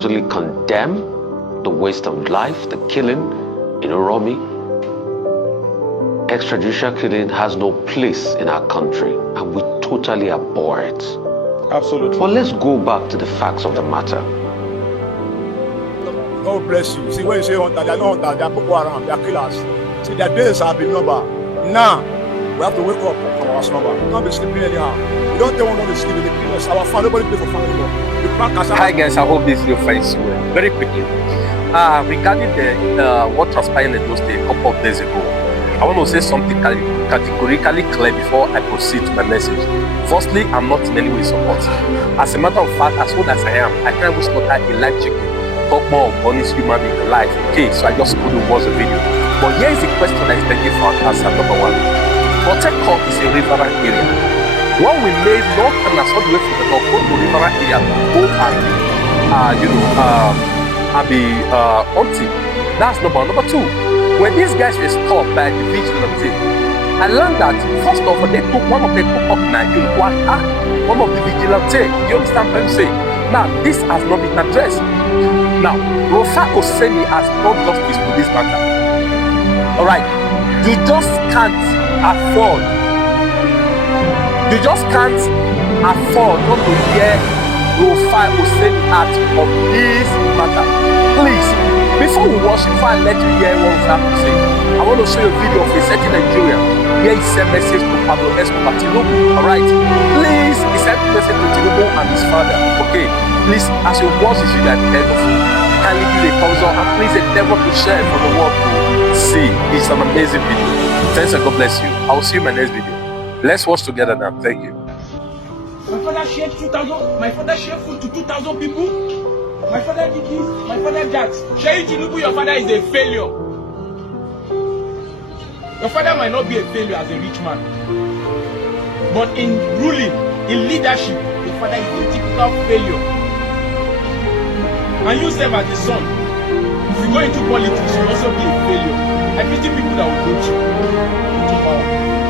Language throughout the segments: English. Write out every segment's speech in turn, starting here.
totally condemn the waste of life, the killing in uromi. Extrajudicial killing has no place in our country, and we totally abhor it. Absolutely. But let's go back to the facts of the matter. God bless you. See, when you say hunter, they are not hunter, they are Boko Haram, they are killers. See, their days have been numbered. Now, we have to wake up from our slumber. We can't be sleeping anyhow. We don't take one to sleep, they kill us. Our family, nobody pay for family law. Hi guys, I hope this video finds you well. Very quickly, regarding what transpired in those days a couple of days ago, I want to say something categorically clear before I proceed to my message. Firstly, I'm not in any way support. As a matter of fact, as old as I am, I can't even slaughter a live chicken. Talk more of honest human being alive. Okay, so I just couldn't watch the video. But here is the question I expected for answer number one. Protect Court is a riverine area. When we made northerners all the way from the north, go to riverine area, go and be hunting. That's number one. Number two, when these guys were stopped by the vigilante, I learned that first of all, they took one of them to up now, one of the vigilante. You understand what I'm saying? Now, this has not been addressed. Now, Rofa Oseni has done justice to this matter. Alright, you just can't afford not to hear Rofa Oseni act on this matter. Please, before we watch, before I let you hear what we have to say, I want to show you a video of a certain Nigerian where he sent message to Pablo Escobar Tinubu. Alright, please, he sent message to Tinubu and his father. Okay, please, as you watch this video at the end of it, kindly give a thumbs up and please endeavor to share it for the world to see. It's an amazing video. Thanks and God bless you. I will see you in my next video. Let's watch together now. Thank you. My father shared 2,000. My father shared food to 2,000 people. My father did this. My father that. Sharing Tinubu, your father is a failure. Your father might not be a failure as a rich man, but in ruling, in leadership, your father is a typical failure. And you serve as a son. If you go into politics, you also be a failure. I pity people that will vote you into power.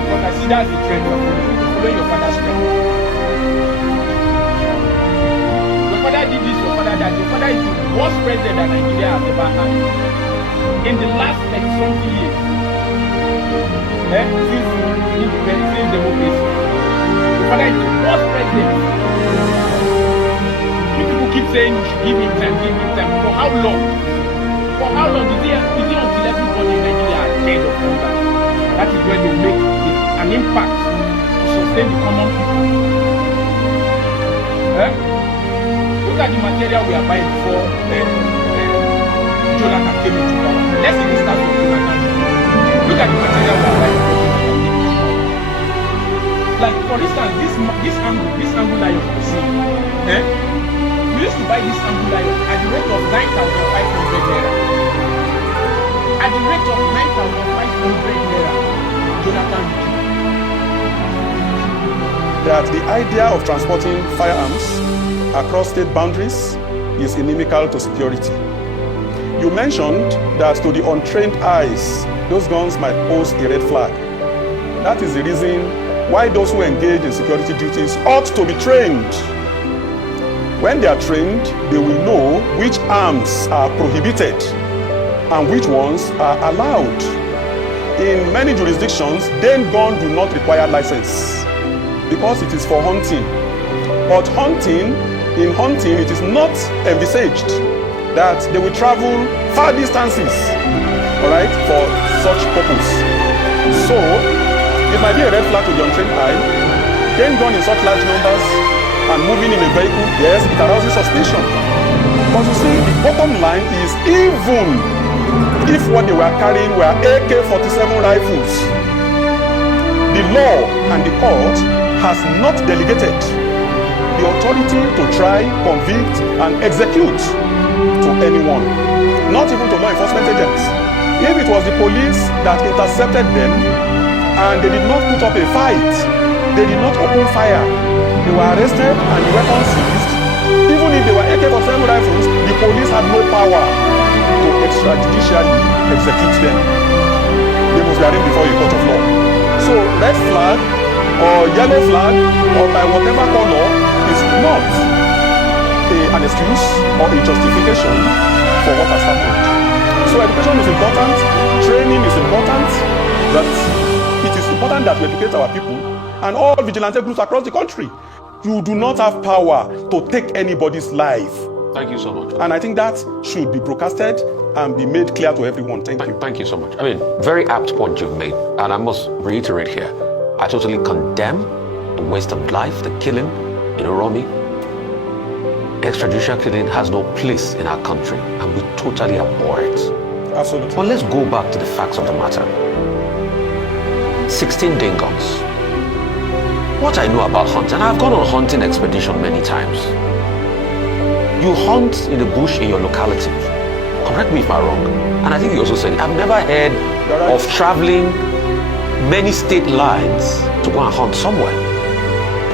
Because I see that's the trend you're following your father's trend. Your father did this, your father that. Your father is the worst president that Nigeria has ever had. In the last 30-something years. Since independence, since democracy. Your father is the worst president. People keep saying you should give him time, give him time. For how long? For how long? Is it until everybody in Nigeria are dead of hunger? That is when they make an impact to sustain the common people. Look at the material we are buying before Jonathan came into power. Let's even start with Jonathan. Look at the material we are buying before Jonathan came into power. Like for instance, this angle lion you see, we used to buy this angle lion at the rate of 9,500 naira. At the rate of 9,500 naira, Jonathan. That the idea of transporting firearms across state boundaries is inimical to security. You mentioned that to the untrained eyes, those guns might pose a red flag. That is the reason why those who engage in security duties ought to be trained. When they are trained, they will know which arms are prohibited and which ones are allowed. In many jurisdictions, Dane gun do not require license because it is for hunting. But in hunting, it is not envisaged that they will travel far distances, all right, for such purpose. So, it might be a red flag to the untrained eye. Dane gun in such large numbers and moving in a vehicle, yes, it arouses suspicion. But you see, the bottom line is even if what they were carrying were AK-47 rifles, the law and the court has not delegated the authority to try, convict, and execute to anyone, not even to law enforcement agents. If it was the police that intercepted them and they did not put up a fight, they did not open fire, they were arrested and the weapons seized, even if they were AK-47 rifles, the police had no power to extrajudicially execute them. They must be arraigned before a court of law. So red flag or yellow flag or by whatever color is not an excuse or a justification for what has happened. So education is important, training is important, that it is important that we educate our people and all vigilante groups across the country. You do not have power to take anybody's life. Thank you so much. And I think that should be broadcasted and be made clear to everyone. Thank you. Thank you so much. I mean, very apt point you've made. And I must reiterate here, I totally condemn the waste of life, the killing in uromi. Extrajudicial killing has no place in our country, and we totally abhor it. Absolutely. But let's go back to the facts of the matter. 16 dingoes. What I know about hunting, I've gone on a hunting expedition many times. You hunt in the bush in your locality. Correct me if I'm wrong. And I think you also said it. I've never heard of traveling many state lines to go and hunt somewhere.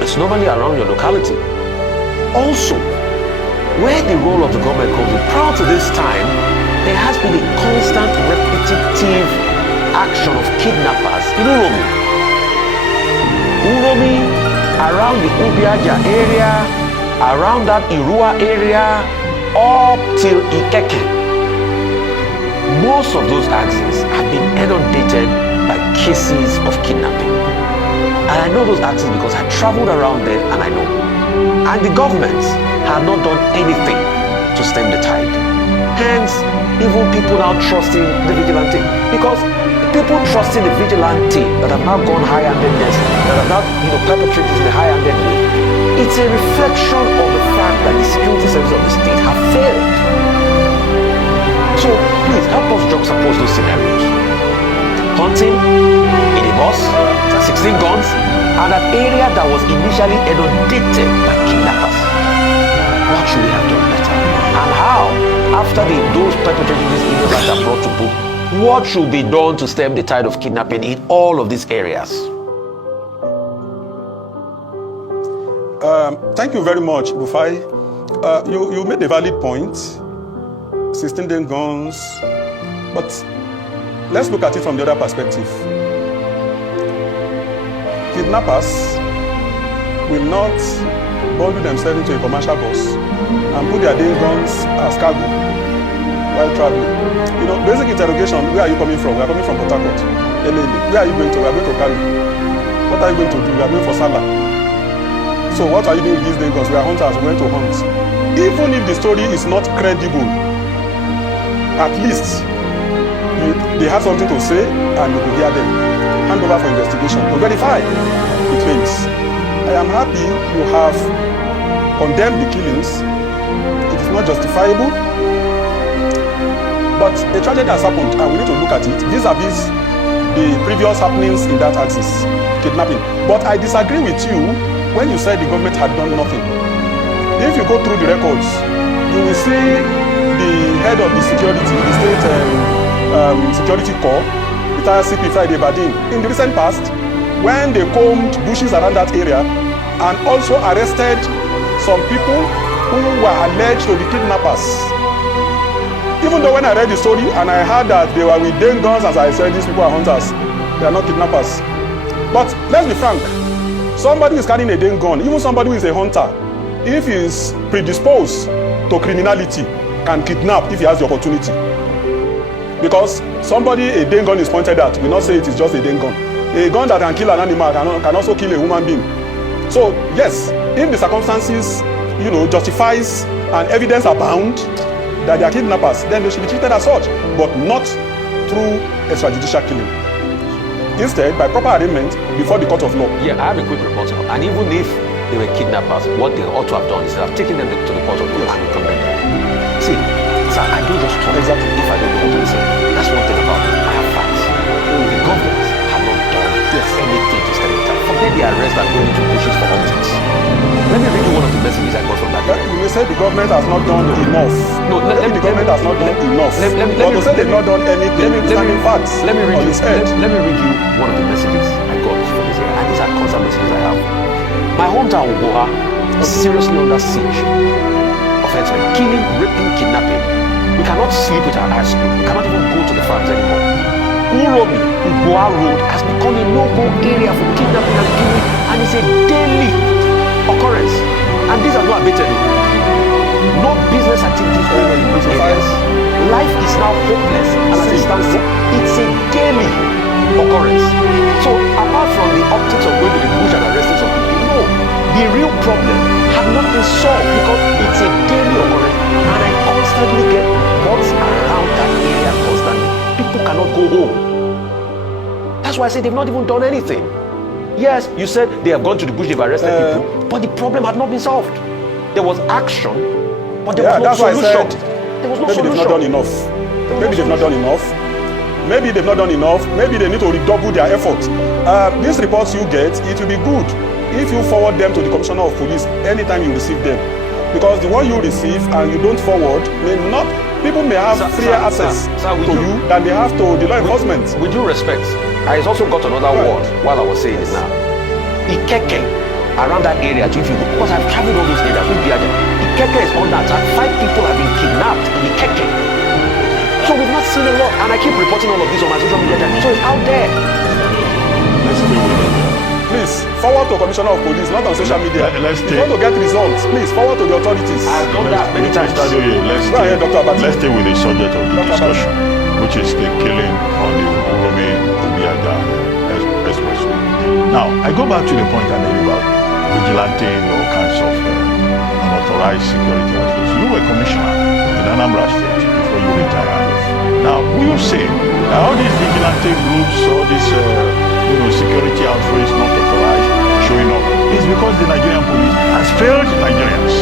It's normally around your locality. Also, where the role of the government comes in, prior to this time, there has been a constant repetitive action of kidnappers in Uromi. Uromi, around the Ubiaja area, around that Irua area, up till Ikeke. Most of those axes have been inundated by cases of kidnapping. And I know those axes because I traveled around there and I know. And the governments have not done anything to stem the tide. Hence, even people now trusting the vigilante. Because people trusting the vigilante that have now gone high-handedness, that have now perpetrated in a high-handed way, it's a reflection of the fact that the security services of the state have failed. So please help us juxtapose those scenarios. Hunting in a bus, 16 guns, and an area that was initially inundated by kidnappers. What should we have done better? And how, after those perpetrating these evils are brought to book, what should be done to stem the tide of kidnapping in all of these areas? Thank you very much, Bufai. You made a valid point. 16 day guns, but let's look at it from the other perspective. Kidnappers will not bundle themselves into a commercial bus and put their day guns as cargo while traveling. Basic interrogation, where are you coming from? We are coming from Port Harcourt. Where are you going to? We are going to Kano. What are you going to do? We are going for Salah. So what are you doing with these day guns? We are hunters, we went to hunt. Even if the story is not credible, at least they have something to say and you could hear them. Hand over for investigation to verify the claims. I am happy you have condemned the killings. It is not justifiable, but a tragedy has happened and we need to look at it vis-a-vis the previous happenings in that axis, kidnapping. But I disagree with you when you said the government had done nothing. If you go through the records, you will see the head of the security, the state security corps, retired CP Friday Badin, in the recent past, when they combed bushes around that area and also arrested some people who were alleged to be kidnappers. Even though when I read the story and I heard that they were with Dane guns, as I said, these people are hunters, they are not kidnappers. But let's be frank, somebody who is carrying a Dane gun, even somebody who is a hunter, if he is predisposed to criminality, can kidnap if he has the opportunity. Because somebody a Dane gun is pointed at, we not say it is just a Dane gun. A gun that can kill an animal can also kill a human being. So yes, if the circumstances, justifies and evidence abound that they are kidnappers, then they should be treated as such, but not through extrajudicial killing. Instead, by proper arraignment before the court of law. Yeah, I have a quick report. And even if they were kidnappers, what they ought to have done is they have taken them to the court of law and condemned them. See, sir, I don't just talk Exactly. if I don't know what to say. That's one thing about me. I have facts. The government have not done anything to stem the tide. Forget the arrest and going into bushes for objects. Let me read you one of the messages I got from that. You may say the government has not done enough. No, the government has not done enough. But to say they've not done anything, facts. Let me read on you. his head. Let me read you one of the messages I got for this area, and these are constant messages I have. My hometown, Uboha, is seriously under siege. Offensemen, killing, raping, kidnapping. We cannot sleep with our eyes closed. We cannot even go to the farms anymore. Uromi, Uboha Road has become a no-go area for kidnapping and killing, and it's a daily occurrence. And these are not abated. No business activities going on in those areas. Life is now hopeless, and as it stands, it's a daily occurrence. So apart from the optics of going to the bush and arresting some people, no, the real problem had not been solved because it's a daily occurrence, and I constantly get reports around that area constantly. People cannot go home. That's why I say they've not even done anything. Yes, you said they have gone to the bush, they've arrested people, but the problem had not been solved. There was action, but there was no solution. There was no maybe solution. They've not done enough. Maybe they've not done enough. Maybe they've not done enough. Maybe they need to redouble their efforts. These reports you get, it will be good if you forward them to the Commissioner of Police anytime you receive them. Because the one you receive and you don't forward may not, people may have freer access to you than they have to the law enforcement. With due respect, I also got another word while I was saying it now. Ikeke, around that area, if you go, because I've traveled all those areas, Ikeke is under attack. 5 people have been kidnapped in Ikeke. So we've not seen a lot, and I keep reporting all of this on my social media channel, so it's out there. Let's stay with it. Please, forward to Commissioner of Police, not on social media. Let's if you want to get results, please forward to the authorities. I've done that many times. Let's stay with the subject of the discussion, which is the killing on the uromi expressway. Now, I go back to the point I made about vigilante and all kinds of unauthorized security outfits. You were commissioner in Anambra State before you retired. Now, we have seen all these vigilante groups, all these security outfits not authorized showing up. It's because the Nigerian police has failed Nigerians.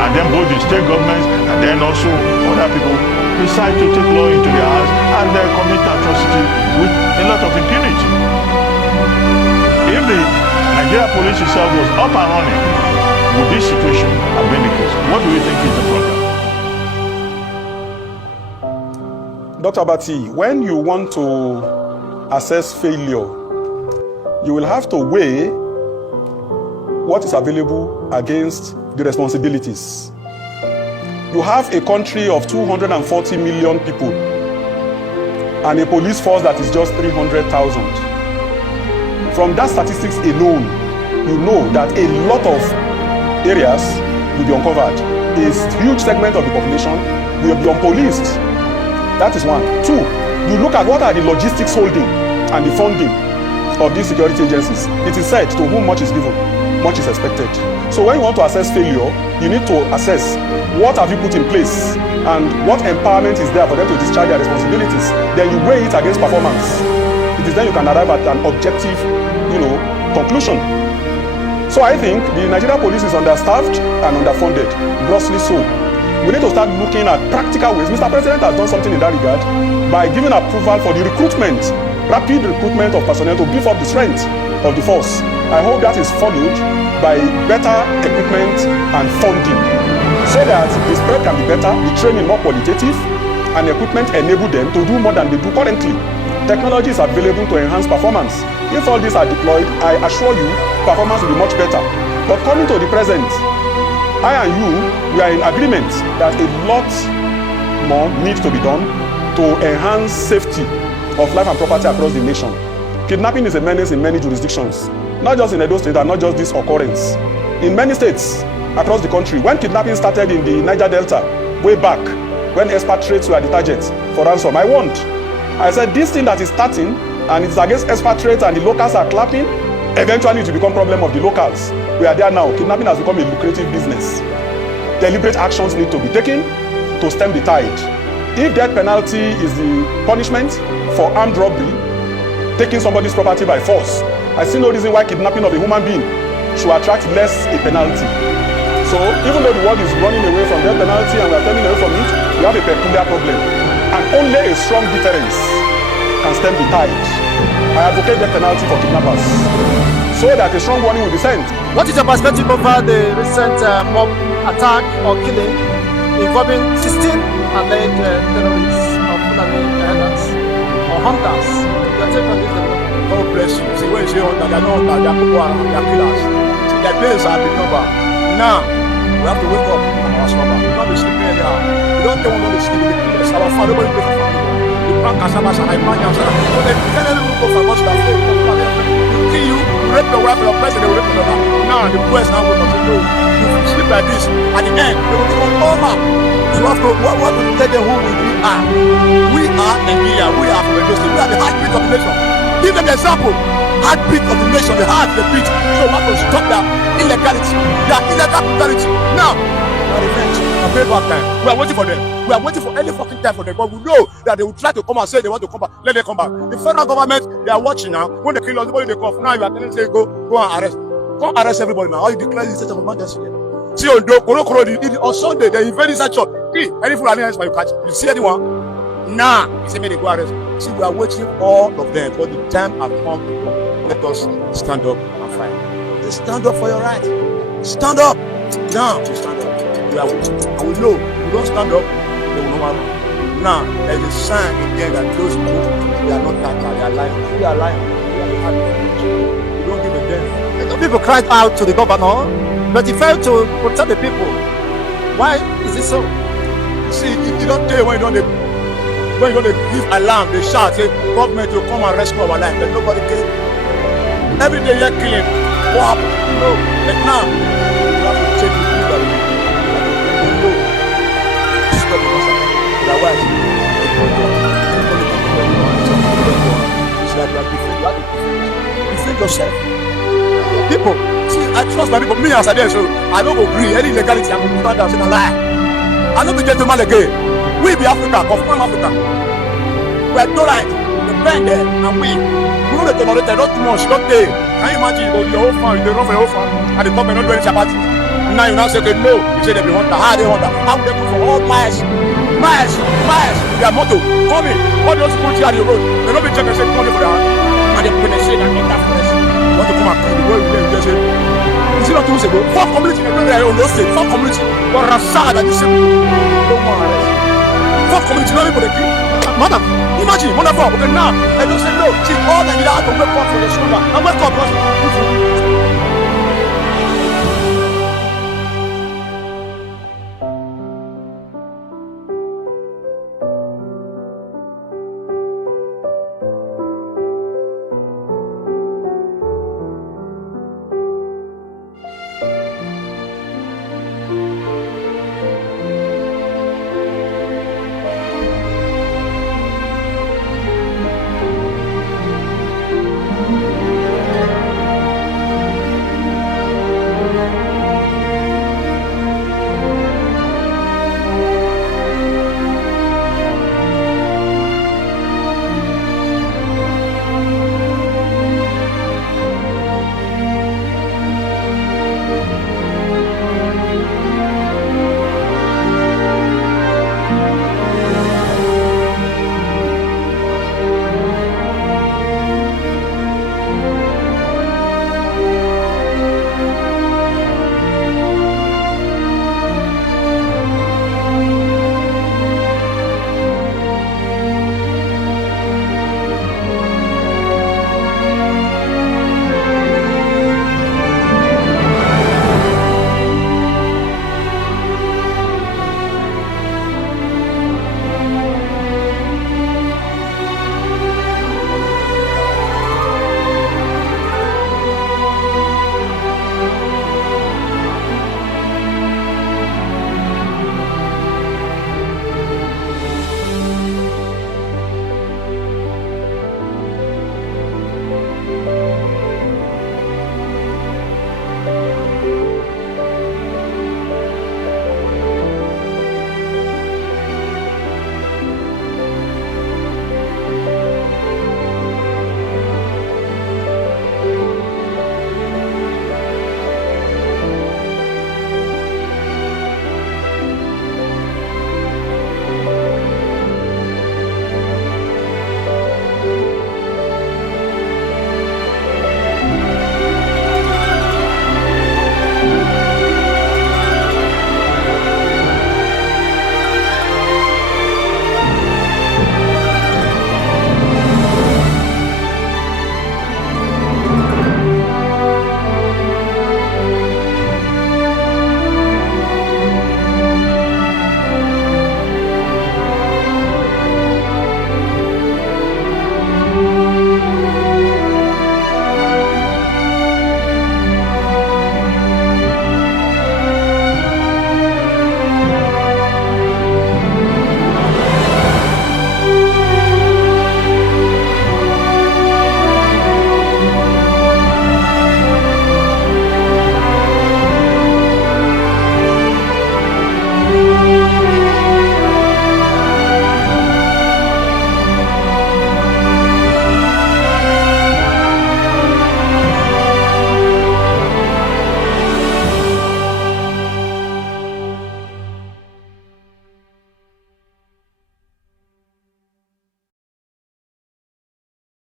And then both the state governments and then also other people decide to take law into their hands and then commit atrocity with a lot of impunity. If the Nigerian police itself was up and running, would this situation have been the case? What do you think is the problem? Dr. Abati, when you want to assess failure, you will have to weigh what is available against the responsibilities. You have a country of 240 million people and a police force that is just 300,000. From that statistics alone, you know that a lot of areas will be uncovered. A huge segment of the population will be unpoliced. That is one. 2, you look at what are the logistics holding and the funding of these security agencies. It is said to whom much is given, much is expected. So when you want to assess failure, you need to assess what have you put in place and what empowerment is there for them to discharge their responsibilities. Then you weigh it against performance. It is then you can arrive at an objective, conclusion. So I think the Nigerian police is understaffed and underfunded, grossly so. We need to start looking at practical ways. Mr. President has done something in that regard by giving approval for the recruitment, rapid recruitment of personnel to beef up the strength of the force. I hope that is followed by better equipment and funding so that the spread can be better, the training more qualitative, and equipment enable them to do more than they do currently. Technology is available to enhance performance. If all these are deployed, I assure you, performance will be much better. But coming to the present, I and you, we are in agreement that a lot more needs to be done to enhance safety of life and property across the nation. Kidnapping is a menace in many jurisdictions, not just in Edo State and not just this occurrence. In many states across the country, when kidnapping started in the Niger Delta, way back, when expatriates were the target for ransom, I warned. I said this thing that is starting and it's against expatriates and the locals are clapping, eventually it will become problem of the locals. We are there now. Kidnapping has become a lucrative business. Deliberate actions need to be taken to stem the tide. If death penalty is the punishment for armed robbery, taking somebody's property by force, I see no reason why kidnapping of a human being should attract less a penalty. So even though the world is running away from death penalty and we are turning away from it, we have a peculiar problem. And only a strong deterrence can stem the tide. I advocate death penalty for kidnappers so that a strong warning will be sent. What is your perspective over the recent mob attack or killing involving 16 alleged terrorists of Fulani herders or hunters? Your take on this development? God bless you. See, when you say hunter, they are not hunters, they are people around, they are killers. See, their days have been over. Now, we have to wake up from our slumber. We don't be sleeping anyhow. We don't tell one to sleep. It's our father, nobody pray for family. We prank cassava, I prank yam, so they tell them to go for what should have failed. kill you, you rape your wife, your person, they will rape your daughter. Now the boys now will say, no, if you sleep like this, at the end, they will become over. So what to tell them who we are. We are Nigeria, we are from Edo State, we are the heartbeat of the nation. Give them the example. Heartbeat of the nation, the heart, the beat. So we have to stop that illegality, that illegal brutality. Now, revenge, and payback time. We are waiting for them. We are waiting for any fucking time for them. But we know that they will try to come and say they want to come back. Let them come back. The federal government, they are watching now. When they kill us, everybody they cough. Now you are telling them, say, go and arrest. Go arrest everybody now. How you declare the state of emergency? See on Sunday, they invade inside church. See, any fool else you catch. You see anyone? Nah, you see me, they go arrest. See, we are waiting all of them, but the time has come. Let us stand up and fight. Just stand up for your right. Stand up. Now, to stand up. We are waiting. And we know, if you don't stand up, they will not happen. Now, there is a sign again that those people, they are not that, they are lying. We are lying. We are the happy. We don't give a damn. The people cried out to the governor, but he failed to protect the people. Why is it so? You see, if you don't tell when you don't give alarm, they shout, say, government will come and rescue our life, but nobody cares. Every day you're killing. What happened? No. But now, you have to take the people that you know. Stop the massacre. Otherwise, it's like you are different. You have to defend yourself. People, see, I trust my people. Me as I did, so I don't agree. Any illegality, I'm going to stand down and say, lie. I don't be gentleman again. We be Africa, confirm Africa. We are tolerant, the band there, and we don't tolerate, not too much, not there. Can you imagine you go to your whole farm, you run for your whole farm, and the government not doing anything about it? Now you now say, okay, no, you say they be hunter, how they hunter, how they go for all miles, their motto, coming, all those security on the road, they don't be checking, say, money for their hand, and they penetrate and enter forest. You want to come and kill the world, you just say, you see not 2 weeks ago, 4 community, they don't their own state, 4 community, but Rashad and the same people, don't want to arrest. 4 community, not people they kill. Madam, imagine, wonderful. Okay, now, I don't say no. See, all the leaders have to wake up from the shoulder and wake up because